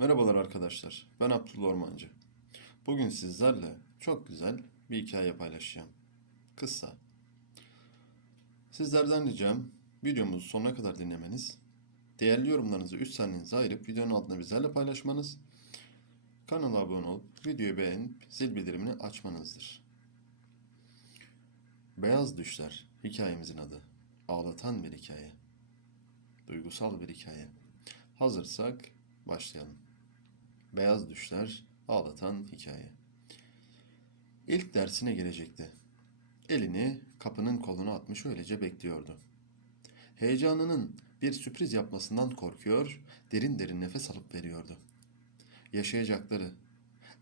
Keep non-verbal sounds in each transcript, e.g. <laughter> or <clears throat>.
Merhabalar arkadaşlar, ben Abdullah Ormancı. Bugün sizlerle çok güzel bir hikaye paylaşacağım. Kısa. Sizlerden ricam videomuzu sonuna kadar dinlemeniz, değerli yorumlarınızı 3 saniyenize ayırıp videonun altına bizlerle paylaşmanız, kanala abone olup videoyu beğenip zil bildirimini açmanızdır. Beyaz Düşler hikayemizin adı. Ağlatan bir hikaye. Duygusal bir hikaye. Hazırsak başlayalım. Beyaz düşler ağlatan hikaye. İlk dersine gelecekti. Elini kapının koluna atmış öylece bekliyordu. Heyecanının bir sürpriz yapmasından korkuyor, derin derin nefes alıp veriyordu. Yaşayacakları,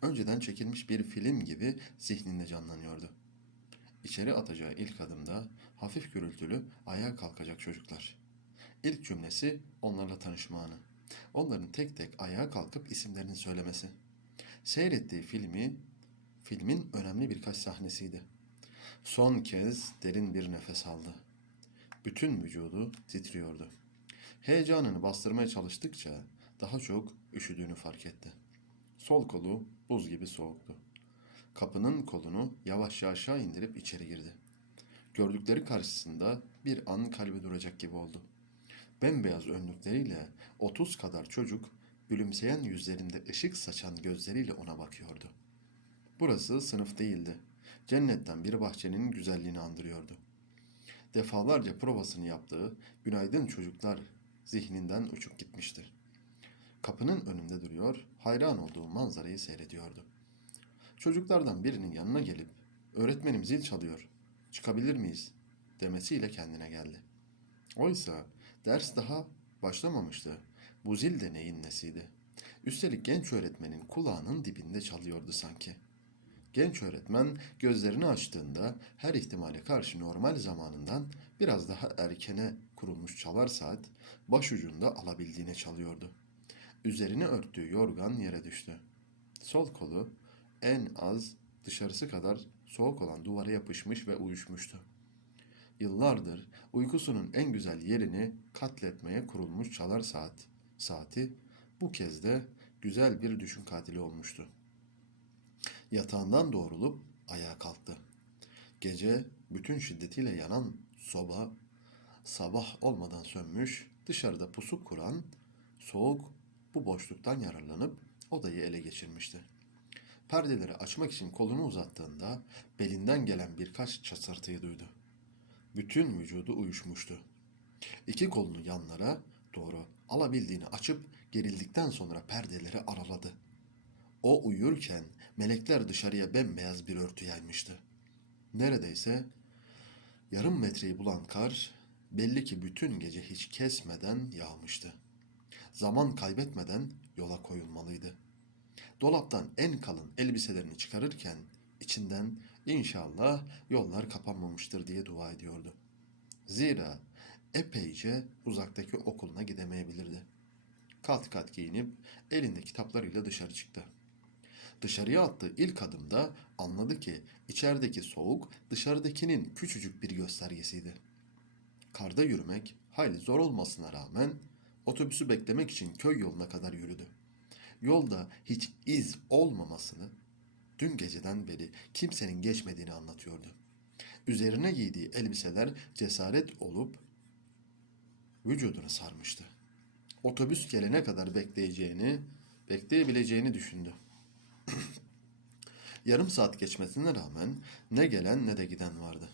önceden çekilmiş bir film gibi zihninde canlanıyordu. İçeri atacağı ilk adımda hafif gürültülü ayağa kalkacak çocuklar. İlk cümlesi onlarla tanışma anı. Onların tek tek ayağa kalkıp isimlerini söylemesi. Seyrettiği filmi, filmin önemli birkaç sahnesiydi. Son kez derin bir nefes aldı. Bütün vücudu titriyordu. Heyecanını bastırmaya çalıştıkça daha çok üşüdüğünü fark etti. Sol kolu buz gibi soğuktu. Kapının kolunu yavaşça aşağı indirip içeri girdi. Gördükleri karşısında bir an kalbi duracak gibi oldu. Bembeyaz önlükleriyle 30 kadar çocuk gülümseyen yüzlerinde ışık saçan gözleriyle ona bakıyordu. Burası sınıf değildi. Cennetten bir bahçenin güzelliğini andırıyordu. Defalarca provasını yaptığı günaydın çocuklar zihninden uçup gitmişti. Kapının önünde duruyor, hayran olduğu manzarayı seyrediyordu. Çocuklardan birinin yanına gelip öğretmenim zil çalıyor, çıkabilir miyiz demesiyle kendine geldi. Oysa ders daha başlamamıştı. Bu zil de neyin nesiydi? Üstelik genç öğretmenin kulağının dibinde çalıyordu sanki. Genç öğretmen gözlerini açtığında her ihtimale karşı normal zamanından biraz daha erkene kurulmuş çalar saat başucunda alabildiğine çalıyordu. Üzerine örttüğü yorgan yere düştü. Sol kolu en az dışarısı kadar soğuk olan duvara yapışmış ve uyuşmuştu. Yıllardır uykusunun en güzel yerini katletmeye kurulmuş çalar saat. Saati bu kez de güzel bir düşün katili olmuştu. Yatağından doğrulup ayağa kalktı. Gece bütün şiddetiyle yanan soba sabah olmadan sönmüş, dışarıda pusu kuran soğuk bu boşluktan yararlanıp odayı ele geçirmişti. Perdeleri açmak için kolunu uzattığında belinden gelen birkaç çatırtıyı duydu. Bütün vücudu uyuşmuştu. İki kolunu yanlara doğru alabildiğini açıp gerildikten sonra perdeleri araladı. O uyurken melekler dışarıya bembeyaz bir örtü yaymıştı. Neredeyse yarım metreyi bulan kar belli ki bütün gece hiç kesmeden yağmıştı. Zaman kaybetmeden yola koyulmalıydı. Dolaptan en kalın elbiselerini çıkarırken içinden inşallah yollar kapanmamıştır diye dua ediyordu. Zira epeyce uzaktaki okuluna gidemeyebilirdi. Kat kat giyinip elinde kitaplarıyla dışarı çıktı. Dışarıya attığı ilk adımda anladı ki içerideki soğuk dışarıdakinin küçücük bir göstergesiydi. Karda yürümek hayli zor olmasına rağmen otobüsü beklemek için köy yoluna kadar yürüdü. Yolda hiç iz olmamasını dün geceden beri kimsenin geçmediğini anlatıyordu. Üzerine giydiği elbiseler cesaret olup vücudunu sarmıştı. Otobüs gelene kadar bekleyeceğini, bekleyebileceğini düşündü. <clears throat> Yarım saat geçmesine rağmen ne gelen ne de giden vardı.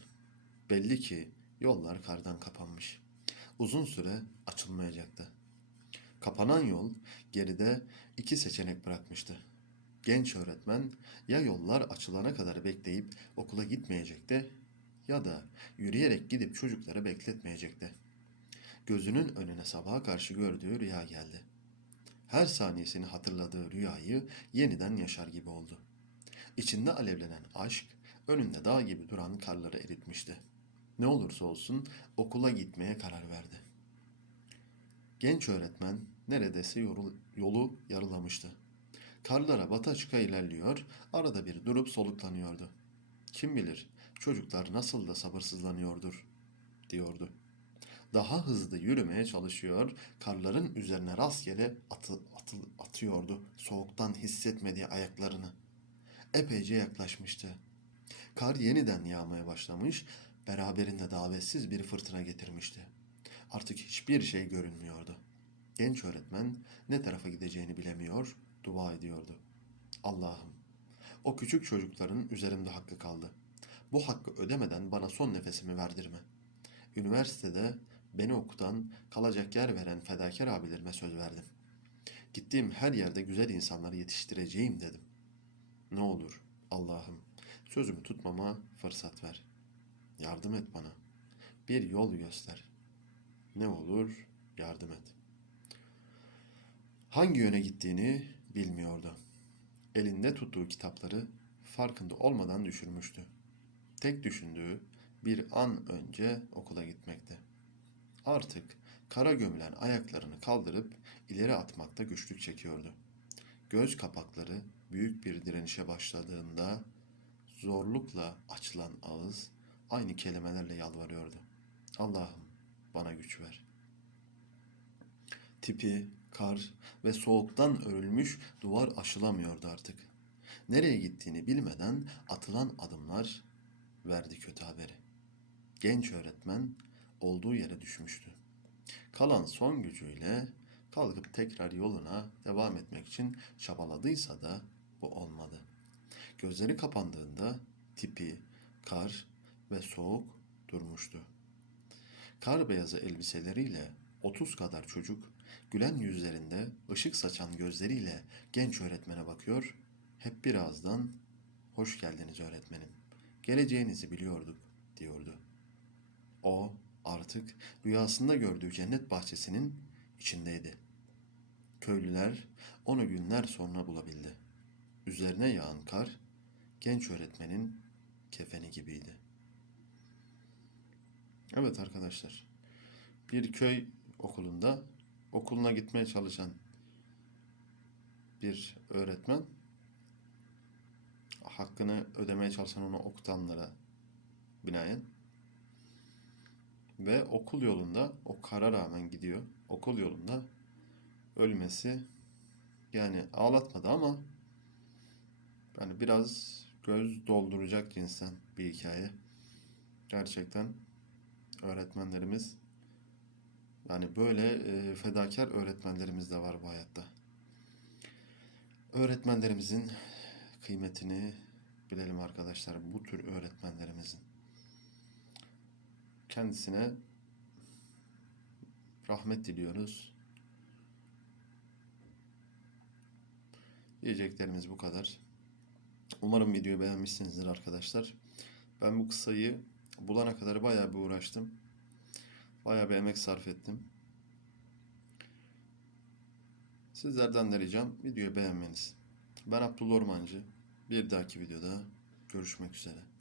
Belli ki yollar kardan kapanmış. Uzun süre açılmayacaktı. Kapanan yol geride iki seçenek bırakmıştı. Genç öğretmen ya yollar açılana kadar bekleyip okula gitmeyecekti ya da yürüyerek gidip çocukları bekletmeyecekti. Gözünün önüne sabaha karşı gördüğü rüya geldi. Her saniyesini hatırladığı rüyayı yeniden yaşar gibi oldu. İçinde alevlenen aşk önünde dağ gibi duran karları eritmişti. Ne olursa olsun okula gitmeye karar verdi. Genç öğretmen neredeyse yolu, yarılamıştı. Karlara bata çıka ilerliyor, arada bir durup soluklanıyordu. Kim bilir çocuklar nasıl da sabırsızlanıyordur, diyordu. daha hızlı yürümeye çalışıyor, karların üzerine rastgele atı, atı, atıyordu soğuktan hissetmediği ayaklarını. Epeyce yaklaşmıştı. Kar yeniden yağmaya başlamış, beraberinde davetsiz bir fırtına getirmişti. Artık hiçbir şey görünmüyordu. Genç öğretmen ne tarafa gideceğini bilemiyor, dua ediyordu. Allah'ım, o küçük çocukların üzerimde hakkı kaldı. Bu hakkı ödemeden bana son nefesimi verdirme. Üniversitede beni okutan, kalacak yer veren fedakar abilerime söz verdim. Gittiğim her yerde güzel insanları yetiştireceğim dedim. Ne olur Allah'ım sözümü tutmama fırsat ver. Yardım et bana. Bir yol göster. Ne olur yardım et. Hangi yöne gittiğini bilmiyordu. Elinde tuttuğu kitapları farkında olmadan düşürmüştü. Tek düşündüğü bir an önce okula gitmekti. Artık kara gömülen ayaklarını kaldırıp ileri atmakta güçlük çekiyordu. Göz kapakları büyük bir direnişe başladığında zorlukla açılan ağız aynı kelimelerle yalvarıyordu. Allah'ım bana güç ver. Tipi, kar ve soğuktan örülmüş duvar aşılamıyordu artık. Nereye gittiğini bilmeden atılan adımlar verdi kötü haberi. Genç öğretmen olduğu yere düşmüştü. Kalan son gücüyle kalkıp tekrar yoluna devam etmek için çabaladıysa da bu olmadı. Gözleri kapandığında tipi, kar ve soğuk durmuştu. Kar beyazı elbiseleriyle 30 kadar çocuk gülen yüzlerinde ışık saçan gözleriyle genç öğretmene bakıyor, hep birazdan hoş geldiniz öğretmenim. Geleceğinizi biliyorduk diyordu. O artık rüyasında gördüğü cennet bahçesinin içindeydi. Köylüler onu günler sonra bulabildi. Üzerine yağan kar genç öğretmenin kefeni gibiydi. Evet arkadaşlar. Bir köy okulunda okuluna gitmeye çalışan bir öğretmen hakkını ödemeye çalışan onu okutanlara binaen ve okul yolunda o kara rağmen gidiyor. Okul yolunda ölmesi yani ağlatmadı ama yani biraz göz dolduracak cinsten bir hikaye. Gerçekten öğretmenlerimiz yani böyle e, fedakar öğretmenlerimiz de var bu hayatta. Öğretmenlerimizin kıymetini bilelim arkadaşlar. Bu tür öğretmenlerimizin. Kendisine rahmet diliyoruz. Diyeceklerimiz bu kadar. Umarım videoyu beğenmişsinizdir arkadaşlar. Ben bu kısayı bulana kadar bayağı bir uğraştım. Bayağı bir emek sarf ettim. Sizlerden de ricam videoyu beğenmeniz. Ben Abdullah Ormancı. Bir dahaki videoda görüşmek üzere.